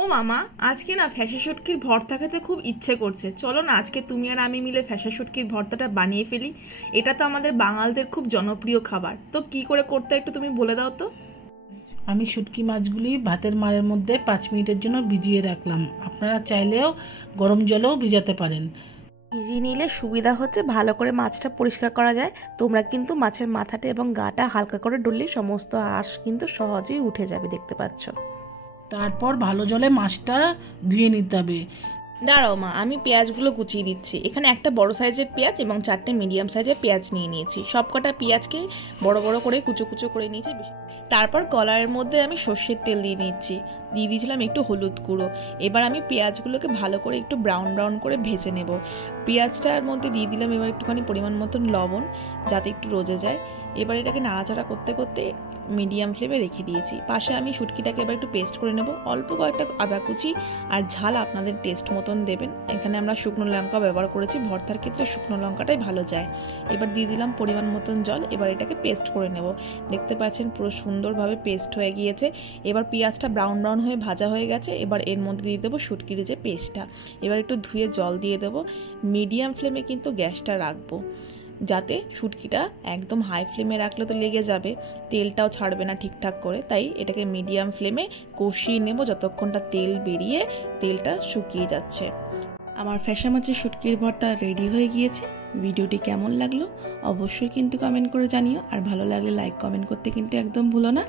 ও মামা, আজকে না ফ্যাসা শুটকির ভর্তা খেতে খুব ইচ্ছে করছে। চলো না আজকে তুমি আর আমি মিলে ফ্যাসা শুটকির ভর্তাটা বানিয়ে ফেলি। এটা তো আমাদের বাঙালদের খুব জনপ্রিয় খাবার। তো কি করে করতে একটু তুমি বলে দাও তো। আমি শুটকি মাছগুলি ভাতের মাড়ের মধ্যে 5 মিনিটের জন্য ভিজিয়ে রাখলাম। আপনারা চাইলেও গরম জলেও ভিজাতে পারেন। ভিজিয়ে নিলে সুবিধা হচ্ছে ভালো করে মাছটা পরিষ্কার করা যায়। তোমরা কিন্তু মাছের মাথাটা এবং গাটা হালকা করে ডললেই সমস্ত আঁশ কিন্তু সহজেই উঠে যাবে, দেখতে পাচ্ছ। তারপর ভালো জলে মাছটা ধুয়ে নিতে হবে। দাঁড়াও মা, আমি পেঁয়াজগুলো কুচিয়ে দিচ্ছি। এখানে একটা বড় সাইজের পেঁয়াজ এবং 4টে মিডিয়াম সাইজের পেঁয়াজ নিয়ে নিয়েছি। সবকটা পেঁয়াজকে বড় বড় করে কুচো কুচো করে নিয়েছি। তারপর কড়াইয়ের মধ্যে আমি সর্ষের তেল দিয়ে নিচ্ছি। দিয়ে দিয়েছিলাম একটু হলুদ গুঁড়ো। এবার আমি পেঁয়াজগুলোকে ভালো করে একটু ব্রাউন ব্রাউন করে ভেজে নেব। পেঁয়াজটার মধ্যে দিয়ে দিলাম এবার একটুখানি পরিমাণ মতন লবণ, যাতে একটু রোজে যায়। এবার এটাকে নাড়াচাড়া করতে করতে মিডিয়াম ফ্লেমে রেখে দিয়েছি। পাশে আমি শুটকিটাকে এবার একটু পেস্ট করে নেব। অল্প কয়েকটা আদা কুচি আর ঝাল আপনাদের টেস্ট মতন দেবেন। এখানে আমরা শুকনো লঙ্কা ব্যবহার করেছি, ভর্তার ক্ষেত্রে শুকনো লঙ্কাটাই ভালো যায়। এবার দিয়ে দিলাম পরিমাণ মতন জল। এবার এটাকে পেস্ট করে নেব। দেখতে পাচ্ছেন পুরো সুন্দরভাবে পেস্ট হয়ে গিয়েছে। এবার পেঁয়াজটা ব্রাউন ব্রাউন হয়ে ভাজা হয়ে গেছে। এবার এর মধ্যে দিয়ে দেবো শুটকির যে পেস্টটা। এবার একটু ধুয়ে জল দিয়ে দেবো। মিডিয়াম ফ্লেমে কিন্তু গ্যাসটা রাখবো, যাতে শুটকিটা একদম হাই ফ্লেমে রাখলে তো লেগে যাবে, তেলটাও ছাড়বে না ঠিকঠাক করে। তাই এটাকে মিডিয়াম ফ্লেমে কষিয়ে নেব যতক্ষণটা তেল বেরিয়ে তেলটা শুকিয়ে যাচ্ছে। আমার ফ্যাসা মাছের শুটকির ভর্তা রেডি হয়ে গিয়েছে। ভিডিওটি কেমন লাগলো অবশ্যই কিন্তু কমেন্ট করে জানিও। আর ভালো লাগলে লাইক কমেন্ট করতে কিন্তু একদম ভুলো না।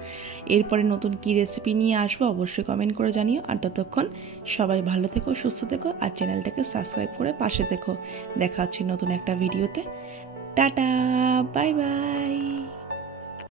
এরপরে নতুন কি রেসিপি নিয়ে আসবো অবশ্যই কমেন্ট করে জানিও। আর ততক্ষণ সবাই ভালো থেকো, সুস্থ থেকো, আর চ্যানেলটাকে সাবস্ক্রাইব করে পাশে থেকো। দেখা হচ্ছে নতুন একটা ভিডিওতে। Tata, bye bye.